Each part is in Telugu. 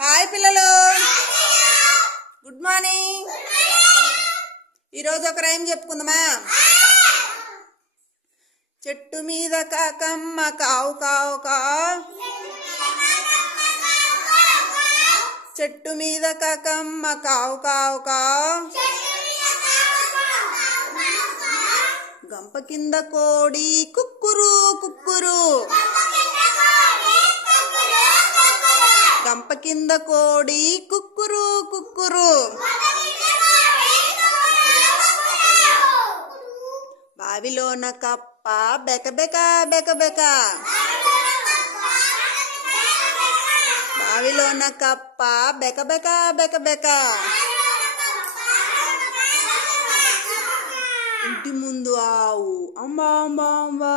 హాయ్ పిల్లలు, గుడ్ మార్నింగ్. ఈరోజు ఒక రైమ్ చెప్పుకుందామా? చెట్టు మీద కాకమ్మ కావు కావు కావు, చెట్టు మీద కాకమ్మ కావు కావు కావు, గంప కింద కోడి కుక్కురు కుక్కురు, గంప కింద కోడి కుక్కురు కుక్కురు, బావిలోన కప్ప బెక బెక బెక బెక, బావిలోన కప్ప బెక బెక బెక బెక, ఇంటి ముందు ఆవు అంబా అంబా అంబా,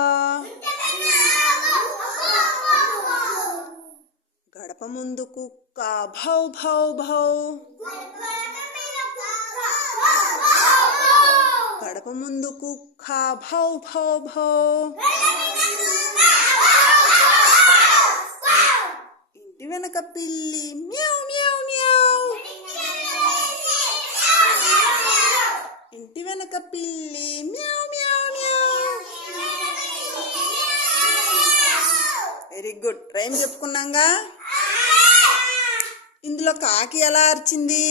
గడప ముందు కుక్క భౌ భౌ భౌ, గడప ముందు కుక్క భౌ భౌ భౌ, ఇంటి వెనక పిల్లి మ్యావ్ మ్యావ్ మ్యావ్, ఇంటి వెనక పిల్లి మ్యావ్ మ్యావ్ మ్యావ్. Very good. రైమ్ చెప్పుకున్నాగా. ఇందులో కాకి ఎలా అరిచింది?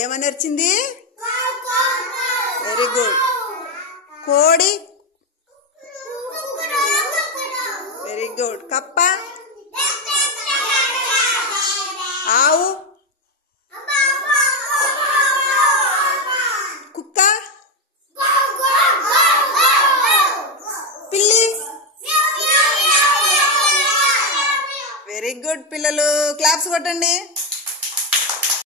ఏమని అరిచింది? Very good. కోడి? Very good. కప్ప? ఆవు? కుక్క? పిల్లి? వెరీ గుడ్ పిల్లలు, క్లాప్స్ కొట్టండి.